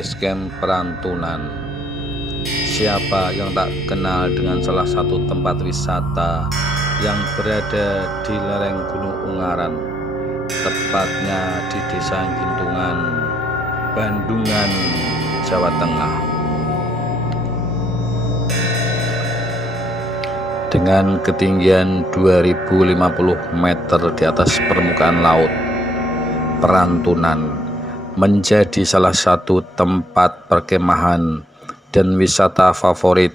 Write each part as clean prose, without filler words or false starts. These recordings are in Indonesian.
Basecamp Perantunan. Siapa yang tak kenal dengan salah satu tempat wisata yang berada di lereng Gunung Ungaran, tepatnya di Desa Gintungan, Bandungan, Jawa Tengah. Dengan ketinggian 2050 meter di atas permukaan laut, Perantunan menjadi salah satu tempat perkemahan dan wisata favorit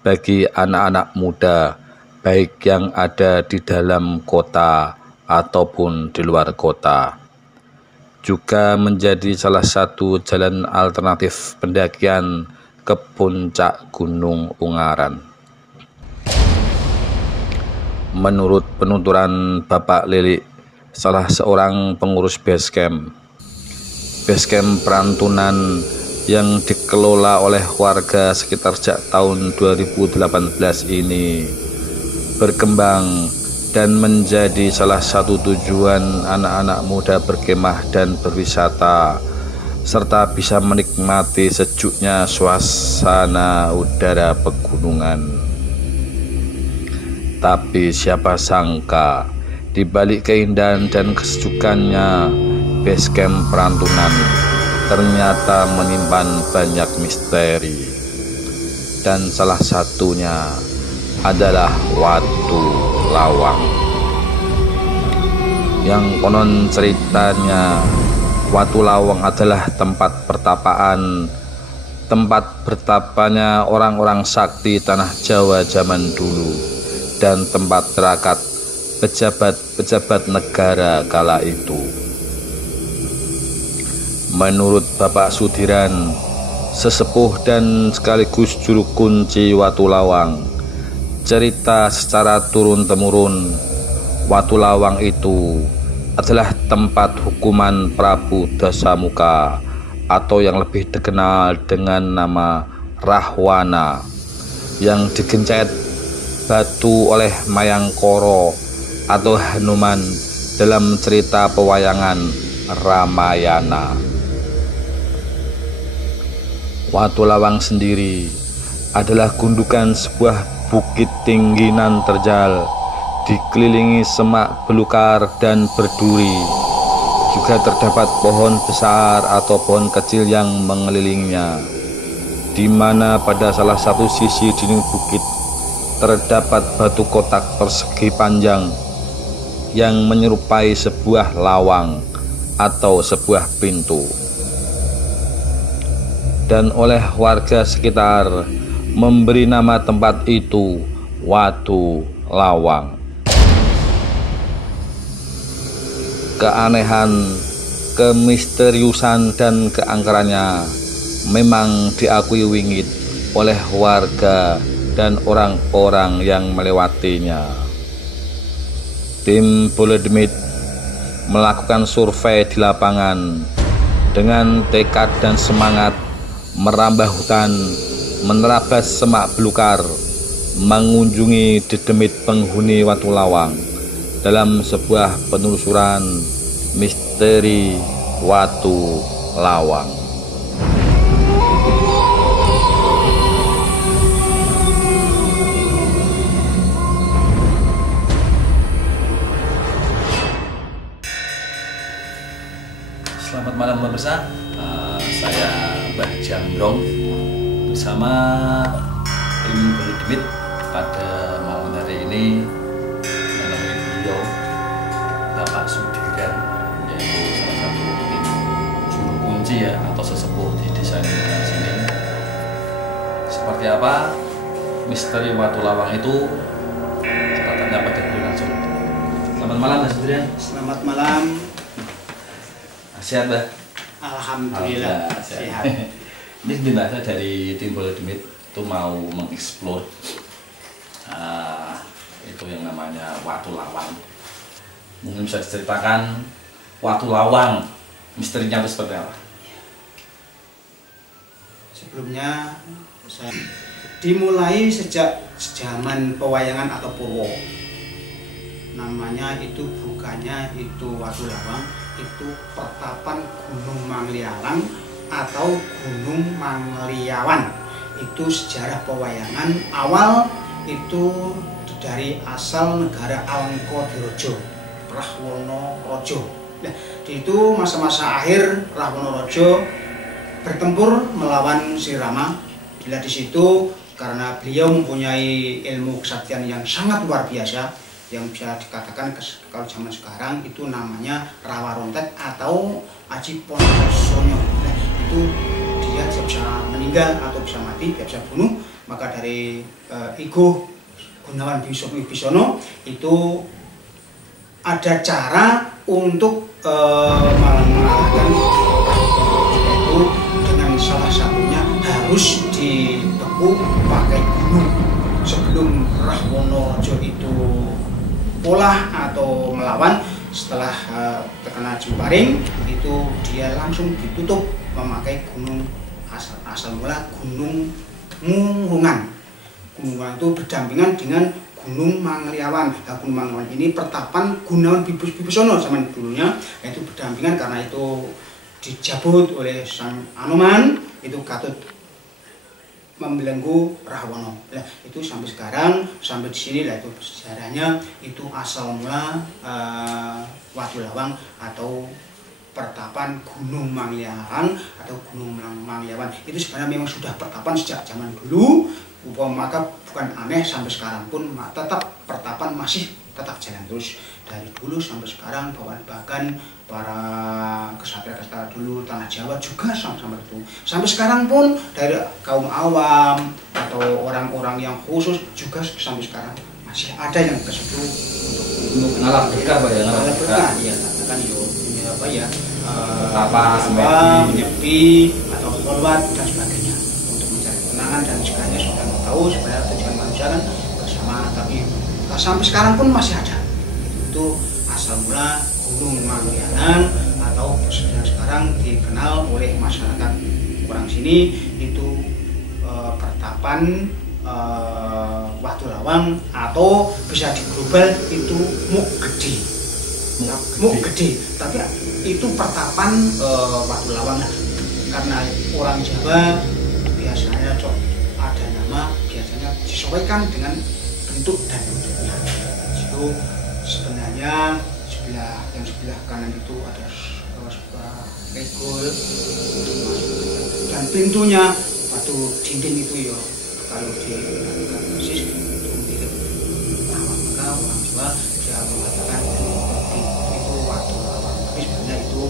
bagi anak-anak muda, baik yang ada di dalam kota ataupun di luar kota. Juga menjadi salah satu jalan alternatif pendakian ke puncak Gunung Ungaran. Menurut penuturan Bapak Lilik, salah seorang pengurus Basecamp Perantunan yang dikelola oleh warga sekitar sejak tahun 2018 ini berkembang dan menjadi salah satu tujuan anak-anak muda berkemah dan berwisata, serta bisa menikmati sejuknya suasana udara pegunungan. Tapi siapa sangka, di balik keindahan dan kesejukannya, Basecamp Perantunan ternyata menyimpan banyak misteri. Dan salah satunya adalah Watu Lawang. Yang konon ceritanya, Watu Lawang adalah tempat bertapanya orang-orang sakti tanah Jawa zaman dulu, dan tempat terakat pejabat-pejabat negara kala itu. Menurut Bapak Sudiran, sesepuh dan sekaligus juru kunci Watu Lawang, cerita secara turun-temurun, Watu Lawang itu adalah tempat hukuman Prabu Dasamuka, atau yang lebih dikenal dengan nama Rahwana, yang digencet batu oleh Mayangkara atau Hanuman dalam cerita pewayangan Ramayana. Watu Lawang sendiri adalah gundukan sebuah bukit tinggi nan terjal, dikelilingi semak belukar dan berduri. Juga terdapat pohon besar atau pohon kecil yang mengelilinginya, di mana pada salah satu sisi dinding bukit terdapat batu kotak persegi panjang yang menyerupai sebuah lawang atau sebuah pintu, dan oleh warga sekitar memberi nama tempat itu Watu Lawang. Keanehan, kemisteriusan, dan keangkerannya memang diakui wingit oleh warga dan orang-orang yang melewatinya. Tim Bola Demit melakukan survei di lapangan dengan tekad dan semangat merambah hutan, menerabas semak belukar, mengunjungi dedemit penghuni Watu Lawang dalam sebuah penelusuran misteri Watu Lawang. Selamat malam pemirsa, saya Mbah Jambrong bersama tim Bola Demit pada malam hari ini menemui beliau Bapak Sudiran, yaitu salah satu tim juru kunci ya, atau sesepuh di desa Gintungan sini. Seperti apa misteri Watu Lawang itu, kita tanya pada beliau langsung. Selamat malam Mas Sudiran. Selamat malam. Sehat, Mbak? Alhamdulillah sehat. Ini sebenarnya dari tim Bola Demit itu mau mengeksplor itu yang namanya Watu Lawang. Mungkin bisa diceritakan Watu Lawang, misterinya itu seperti apa? Sebelumnya saya dimulai sejak zaman pewayangan atau Purwo. Namanya itu bukannya itu Watu Lawang, itu pertapan Gunung Manglialang atau Gunung Mangliawan. Itu sejarah pewayangan awal itu dari asal negara Alengkodirojo, Rahwonorejo. Nah, itu masa-masa akhir Rahwonorejo bertempur melawan si Rama. Bila di situ karena beliau mempunyai ilmu kesaktian yang sangat luar biasa, yang bisa dikatakan kalau zaman sekarang itu namanya Rawa Rontek atau Aji Pondosono. Nah, itu dia bisa meninggal atau bisa mati, dia bisa bunuh. Maka dari Igo Gunawan Wibisono itu ada cara untuk mengalahkan itu dengan salah satunya harus ditekuk pakai gunung. Sebelum Rahwonorejo itu polah atau melawan, setelah terkena jemparing itu dia langsung ditutup memakai gunung asal mula Gunung Murungan. Gunung Murungan itu berdampingan dengan Gunung Mangliawan. Nah, Gunung Mangliawan ini pertapan Gunawan Wibisono zaman dulunya, yaitu berdampingan karena itu dijabut oleh sang Anoman, itu Gatot membelenggu Rahwono. Nah, itu sampai sekarang, sampai di sini lah itu sejarahnya, itu asal mula Watu Lawang atau pertapan Gunung Mangliawan atau Gunung Mangliawan. Itu sebenarnya memang sudah pertapan sejak zaman dulu, maka bukan aneh sampai sekarang pun tetap pertapan masih tetap jalan terus dari dulu sampai sekarang. Bahkan para kesatria-kesatria dulu tanah Jawa juga sampai itu. Sampai sekarang pun dari kaum awam atau orang-orang yang khusus juga sampai sekarang masih ada yang ke situ untuk ngalap berkah, Pak ya. ngalap berkah, ya katakan ini apa ya, menyepi atau kholwat dan sebagainya untuk mencari ketenangan dan sebagainya. Sudah tahu sebenarnya tujuan manusia kan bersama, tapi sampai sekarang pun masih ada. Itu asal mula Gunung Mangliawan atau sekarang dikenal oleh masyarakat orang sini itu pertapan Watu Lawang atau bisa diglobal itu Muk Gede. Muk Gede, tapi itu pertapan Watu Lawang. Karena orang Jawa biasanya ada nama biasanya disesuaikan dengan bentuk dan bentuknya. Itu sebenarnya yang sebelah kanan itu ada sebuah regol dan pintunya batu dinding itu ya, kalau di persis itu mirip lawang, maka orang Jawa dia mengatakan itu Watu Lawang, tapi sebenarnya itu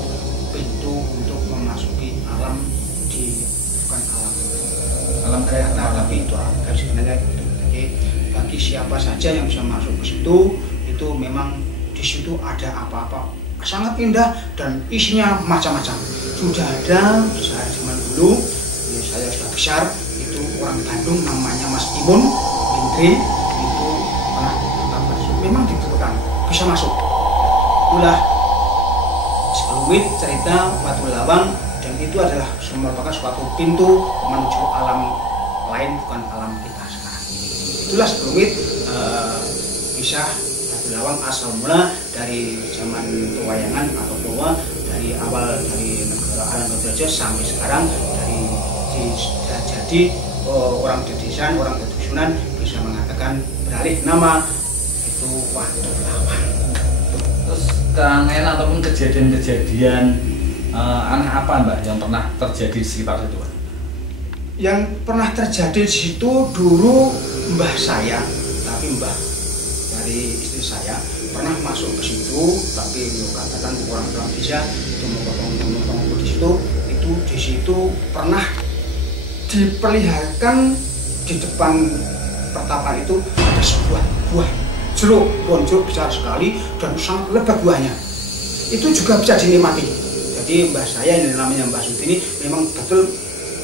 pintu untuk memasuki alam bukan alam kelihatan, tapi itu sebenarnya itu. Jadi bagi siapa saja yang bisa masuk ke situ, itu memang di situ ada apa-apa sangat indah dan isinya macam-macam. Sudah ada saya zaman dulu, ya saya sudah besar, itu orang Bandung namanya Mas Imun Mindri itu pernah datang, memang dibutuhkan bisa masuk. Itulah sekelumit cerita Watu Lawang, dan itu adalah merupakan suatu pintu menuju alam lain, bukan alam kita sekarang ini. Itulah sekelumit kisah Watu Lawang asal mula dari zaman pewayangan atau Purwa, dari awal dari negara Alengkodirojo sampai sekarang, dari jadi orang dedisan, orang kedusunan bisa mengatakan beralih nama itu Watu Lawang. Terus keanehan ataupun kejadian-kejadian aneh apa, Mbak, yang pernah terjadi di sekitar situ, Pak? Yang pernah terjadi di situ dulu mbah saya, tapi mbah dari istri saya pernah masuk ke situ, tapi katakan kurang bisa itu memotong di situ. Itu di situ pernah diperlihatkan di depan pertapan itu ada sebuah buah jeruk, pohon jeruk besar sekali dan sangat lebat buahnya. Itu juga bisa dinikmati. Jadi mbah saya yang namanya Mbah Sutini memang betul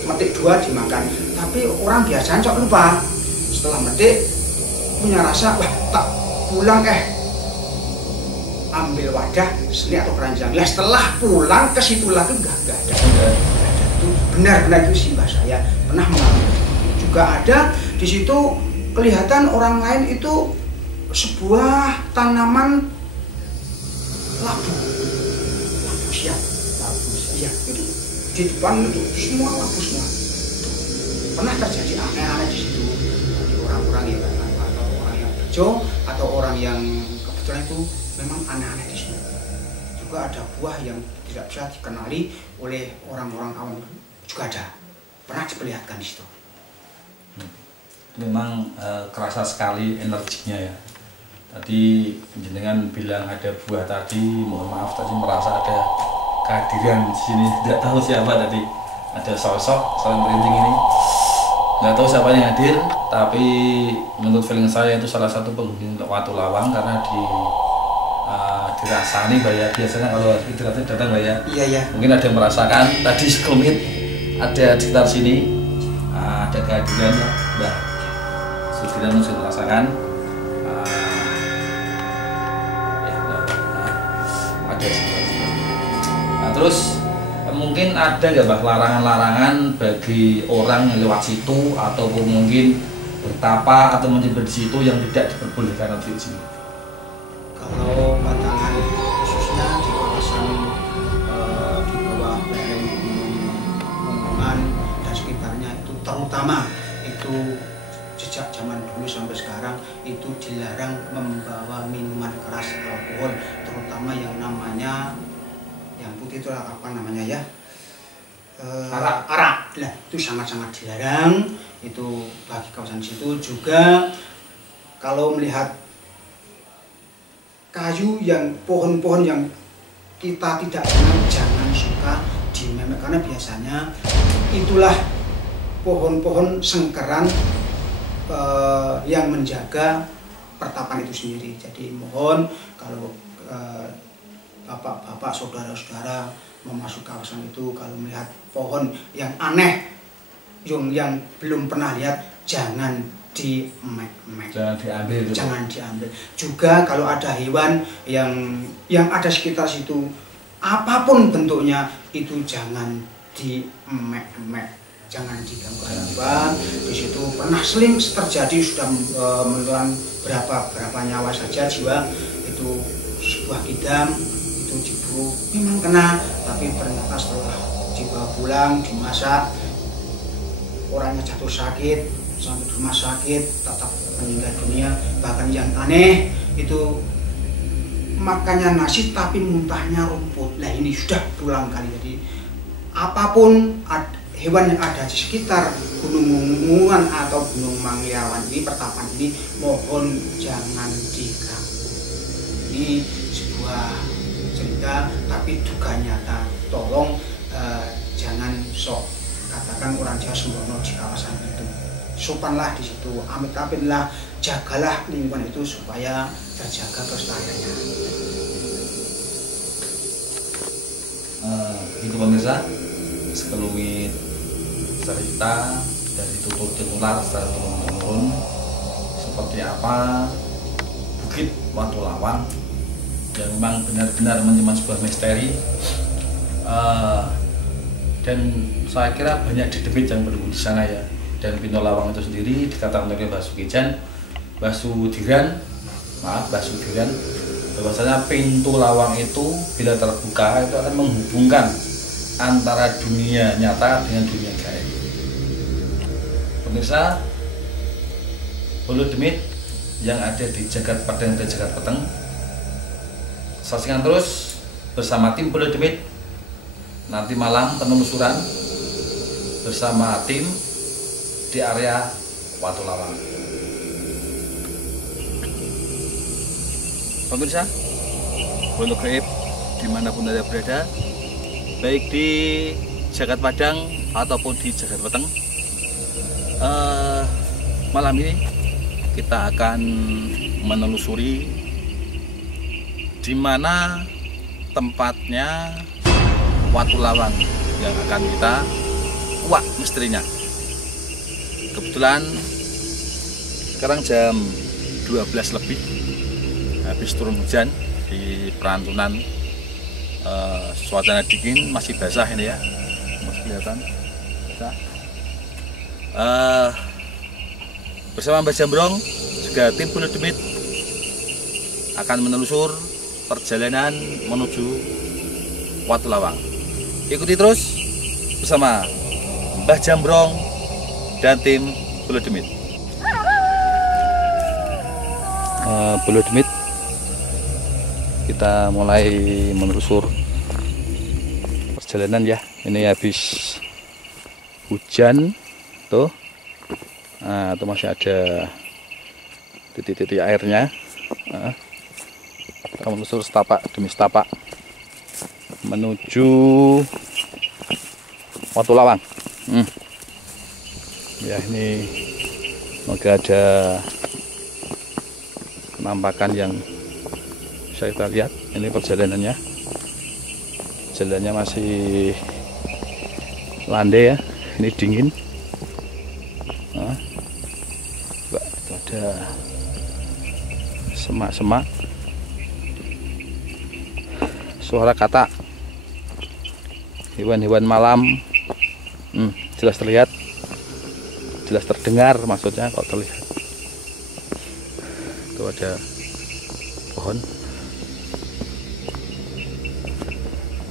metik dua dimakan, tapi orang biasanya cok lupa setelah metik punya rasa, wah tak pulang ambil wadah seni atau keranjang. Lah setelah pulang ke situ lagi enggak ada. Itu benar-benar itu si mbah saya pernah mengalami. Juga ada di situ kelihatan orang lain itu sebuah tanaman labu siap. Ya, itu di di depan itu semua lampu semua. Pernah terjadi aneh-aneh di situ. Jadi orang-orang yang atau orang yang bejo atau orang yang kebetulan itu memang aneh-aneh di situ. Juga ada buah yang tidak bisa dikenali oleh orang-orang awam juga ada. Pernah diperlihatkan di situ. Memang kerasa sekali energinya ya. Tadi jenengan bilang ada buah tadi, mohon maaf tadi merasa ada kehadiran di sini. Tidak tahu siapa tadi, ada sosok saling merinding ini. Nggak tahu siapa yang hadir, tapi menurut feeling saya itu salah satu penghuni Watu Lawang karena dirasani Mbak ya. Biasanya kalau istirahat datang Mbak ya. Iya. Mungkin ada yang merasakan tadi sekelumit ada di sekitar sini, ada kehadiran ya, Mbak. Sudah merasakan. Nah, terus mungkin ada nggak Mbak larangan-larangan bagi orang yang lewat situ ataupun mungkin bertapa atau menyembah di situ yang tidak diperbolehkan di sini? Kalau Batangan khususnya di kawasan di bawah lereng Gunung Munggungan dan sekitarnya itu terutama itu sejak zaman dulu sampai sekarang itu dilarang membawa minuman keras alkohol, terutama yang namanya yang putih itu apa namanya ya, arak. Nah, itu sangat-sangat dilarang itu bagi kawasan situ. Juga kalau melihat kayu yang pohon-pohon yang kita tidak kenal jangan suka dimemek karena biasanya itulah pohon-pohon sengkeran yang menjaga pertapan itu sendiri. Jadi mohon kalau bapak-bapak, saudara-saudara memasuki kawasan itu kalau melihat pohon yang aneh yang belum pernah lihat jangan dimek-mek. Jangan diambil. Juga kalau ada hewan yang ada sekitar situ apapun bentuknya itu jangan dimek-mek. Jangan diganggu-ganggu. Di situ pernah sering terjadi sudah menelan berapa nyawa saja jiwa itu sebuah kidam itu diburu memang kena, tapi ternyata setelah dibawa pulang dimasak orangnya jatuh sakit sampai di rumah sakit tetap meninggal dunia. Bahkan yang aneh itu makannya nasi tapi muntahnya rumput. Nah ini sudah berulang kali. Jadi apapun hewan yang ada di sekitar Gunung Munggungan atau Gunung Mangliawan ini, pertapan ini, mohon jangan diganggu. Ini sebuah cerita tapi duga nyata. Tolong jangan sok katakan orang Jawa sembrono di kawasan itu. Sopanlah di situ, amit-amitlah, jagalah lingkungan itu supaya terjaga kelestariannya. Itu pemirsa, sekelumit cerita dari tutur tinular secara turun-temurun seperti apa Bukit Watu Lawang yang memang benar-benar menyimpan sebuah misteri, dan saya kira banyak dedemit yang berlaku di sana ya. Dan pintu lawang itu sendiri dikatakan oleh Mbah Sudiran bahwasanya pintu lawang itu bila terbuka itu akan menghubungkan antara dunia nyata dengan dunia gaib. Pemirsa, Bulu Demit yang ada di Jagat Padang dan Jagat Peteng, saksikan terus bersama tim Bulu Demit nanti malam penelusuran bersama tim di area Watu Lawang. Pemirsa, Bulu Gaib dimanapun Anda berada, baik di Jagat Padang ataupun di Jagat Peteng, malam ini kita akan menelusuri di mana tempatnya Watu Lawang yang akan kita kuak misterinya. Kebetulan sekarang jam 12 lebih, habis turun hujan di Perantunan. Suasana dingin, masih basah ini ya, masih kelihatan basah. Bersama Mbah Jambrong juga tim Bulu Demit akan menelusur perjalanan menuju Watu Lawang. Ikuti terus bersama Mbah Jambrong dan tim Bulu Demit. Bulu Demit, kita mulai menelusur perjalanan ya. Ini habis hujan tuh, nah itu masih ada titik-titik airnya. Kita menelusur setapak demi setapak menuju Watu Lawang. Ya, ini semoga ada penampakan yang bisa kita lihat. Ini perjalanannya, jalannya masih landai ya, ini dingin. Coba, itu ada semak-semak, suara kata hewan-hewan malam. Jelas terlihat, jelas terdengar maksudnya, kalau terlihat. Itu ada pohon.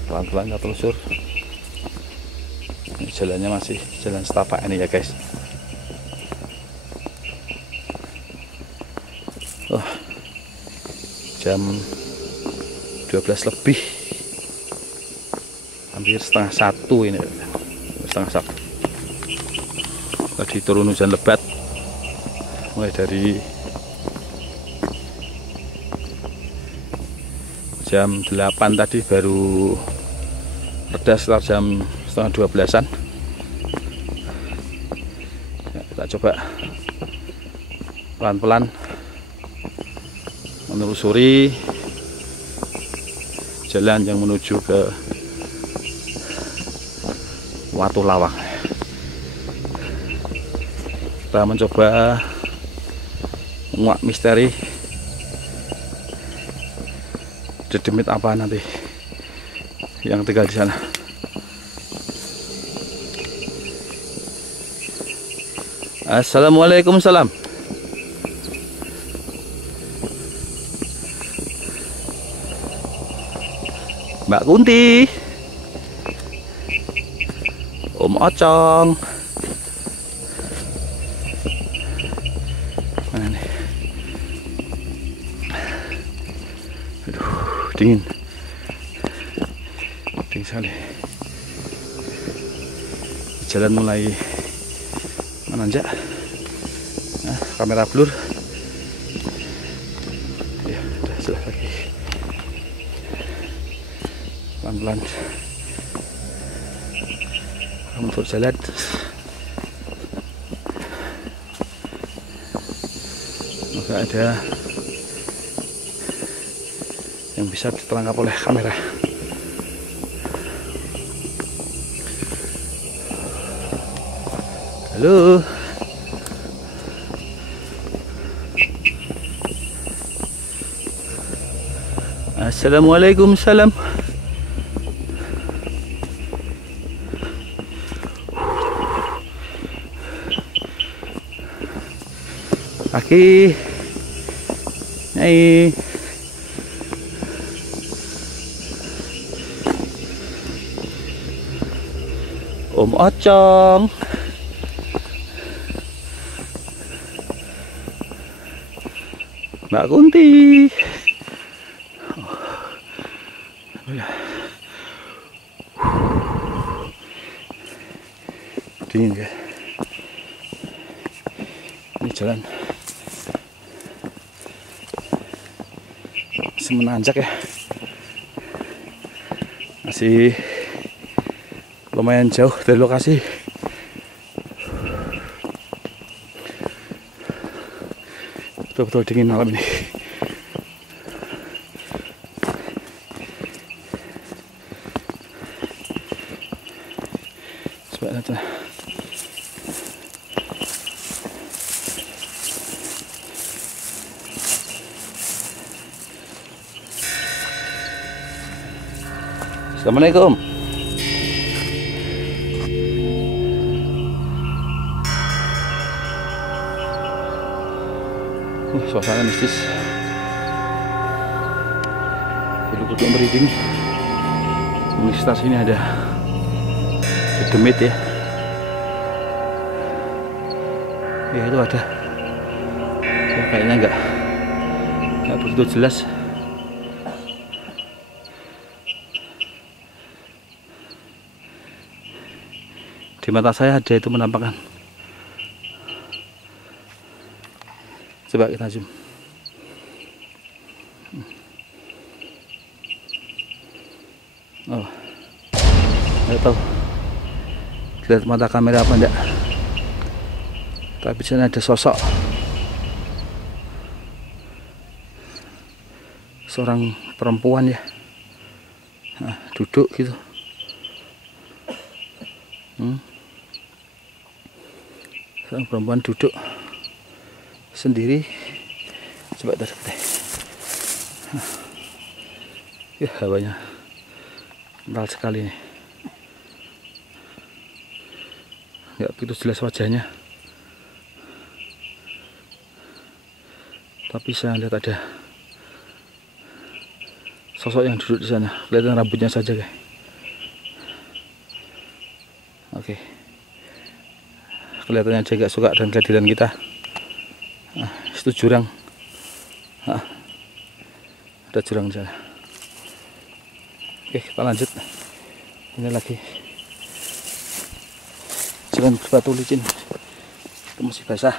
Pelan-pelan kita telusur. Ini jalannya masih jalan setapak ini ya guys. Jam 12 lebih, hampir setengah satu ini, setengah satu. Tadi turun hujan lebat, mulai dari jam 8 tadi, baru reda sekitar jam setengah 12-an. Ya, kita coba pelan-pelan menelusuri jalan yang menuju ke Watu Lawang. Kita mencoba menguak misteri dedemit apa nanti yang tinggal di sana. Assalamualaikum salam. Mbak Kunti, Om Ocong. Mana nih? Aduh, dingin. Dingin sekali. Jalan mulai menanjak. Nah, kamera blur. Ya, udah jelas lagi. Pelan-pelan untuk jalan. Semoga ada yang bisa diterangkap oleh kamera. Halo. Assalamualaikum salam. Kaki, hai, Om Ocong, Mbak Kunti. Dingin ya. Ini jalan menanjak ya, masih lumayan jauh dari lokasi. Betul-betul dingin malam ini. Coba lihat. Assalamualaikum. Suasana mistis. Kudu-kudu merinding. Di sekitar sini ada demit ya. Ya itu ada. Ya, kayaknya nggak begitu jelas. Di mata saya ada itu menampakkan. Coba kita zoom. Oh, nggak tahu lihat mata kamera apa enggak, tapi di sana ada sosok seorang perempuan ya, duduk gitu. Seorang perempuan duduk sendiri. Coba terdekat. Ya, hawanya kental sekali nih. Nggak begitu jelas wajahnya, tapi saya lihat ada sosok yang duduk di sana. Kelihatan rambutnya saja, guys. Oke, kelihatannya aja gak suka dengan kehadiran kita. Itu jurang. Ada jurang di sana. Oke, kita lanjut. Ini lagi jalan berbatu licin. Itu masih basah.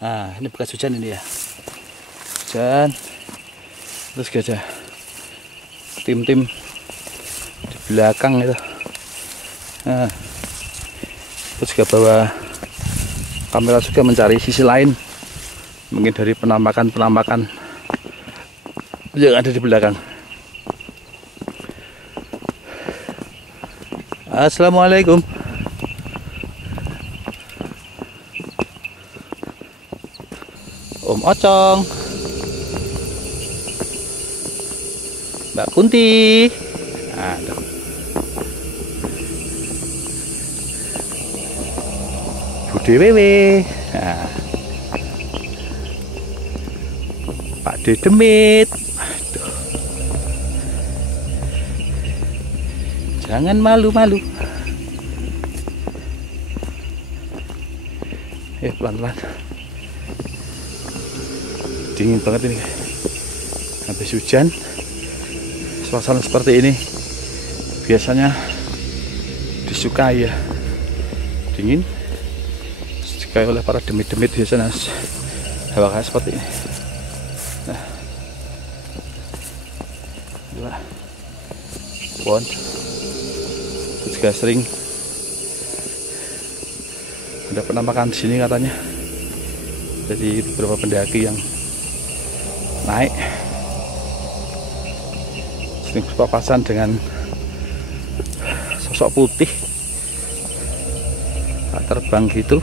Nah, ini bekas hujan ini ya. Hujan. Terus ada tim-tim di belakang itu. Nah, terus juga bawa kamera juga mencari sisi lain, mungkin dari penampakan yang ada di belakang. Assalamualaikum. Om Ocong, Mbak Kunti. Aduh. Bude Wewe. Nah. Pak De Demit. Aduh. Jangan malu-malu. Pelan-pelan. Dingin banget ini. Habis hujan. Suasana seperti ini biasanya disukai ya. Dingin. Disukai oleh para demit-demit biasanya hawa kayak seperti ini. Nah. Itulah. Pohon. Itu juga sering ada penampakan di sini katanya. Jadi beberapa pendaki yang naik sering berpapasan dengan sosok putih terbang gitu,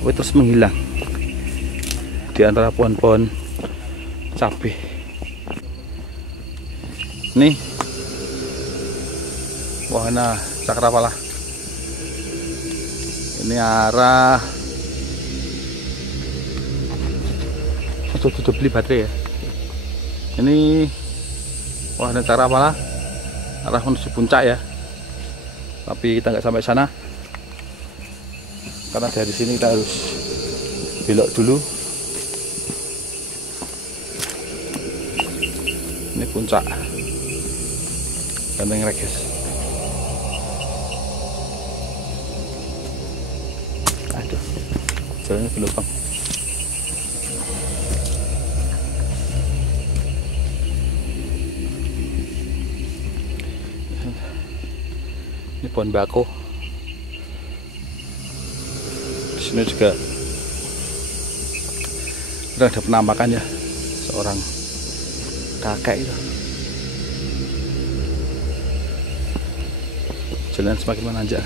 terus menghilang di antara pohon-pohon cabai. Nih wahana Cakrawala. Ini arah sudah beli baterai ya. Ini wahana Cakrawala arah menuju puncak ya. Tapi kita nggak sampai sana karena dari sini kita harus belok dulu. Ini puncak Ganteng Reges. Aduh, jalannya berlubang. Ini pohon bako. Di sini juga ada penampakan ya, seorang kakek itu. Jalan semakin menanjak.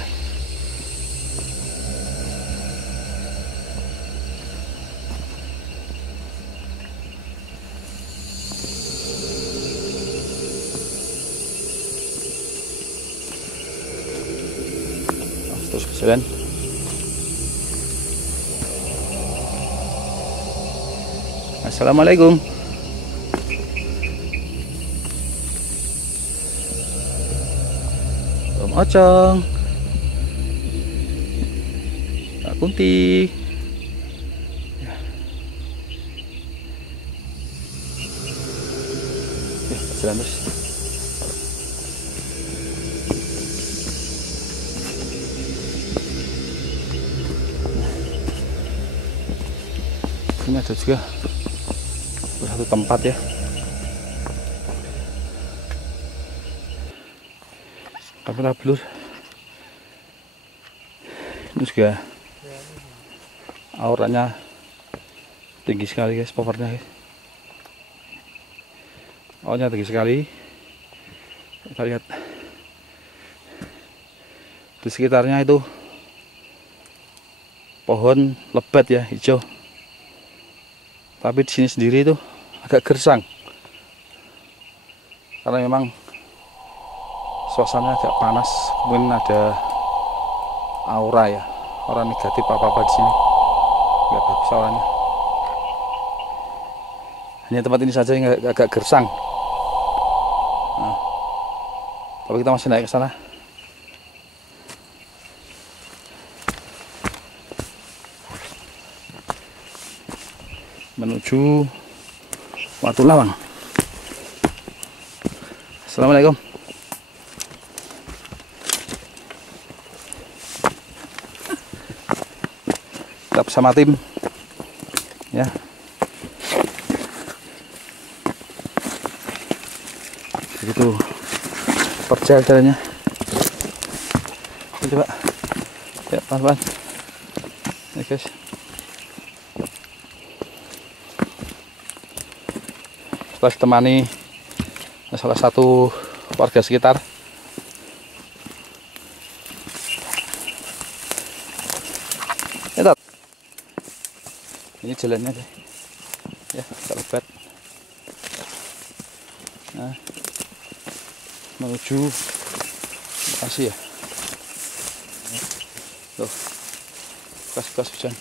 Terus ke jalan. Assalamualaikum. Om Ocong, Kak Kunti. Ya, jalan terus. Ini ada juga satu tempat ya. Kamera blur. Ini juga auranya tinggi sekali guys, powernya guys. Auranya tinggi sekali. Kita lihat di sekitarnya itu pohon lebat ya, hijau. Tapi di sini sendiri itu agak gersang karena memang suasananya agak panas, kemudian ada aura ya, aura negatif apa-apa di sini, nggak bagus auranya. Hanya tempat ini saja yang agak gersang. Nah, tapi kita masih naik ke sana. Menuju Watu Lawang. Assalamualaikum. Kita bersama tim ya. Begitu terjal jalannya. Coba ya, pelan-pelan ya guys. Setelah ditemani salah satu warga sekitar, ini jalannya deh ya, agak lebat. Nah, menuju lokasi ya. Tuh, bekas hujan.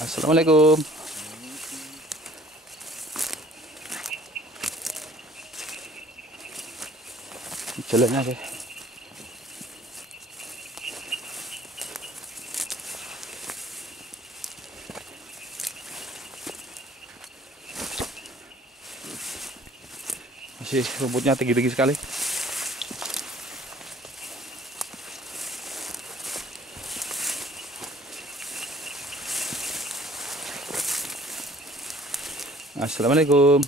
Assalamualaikum. Jalannya deh. Masih rumputnya tinggi-tinggi sekali. Assalamualaikum.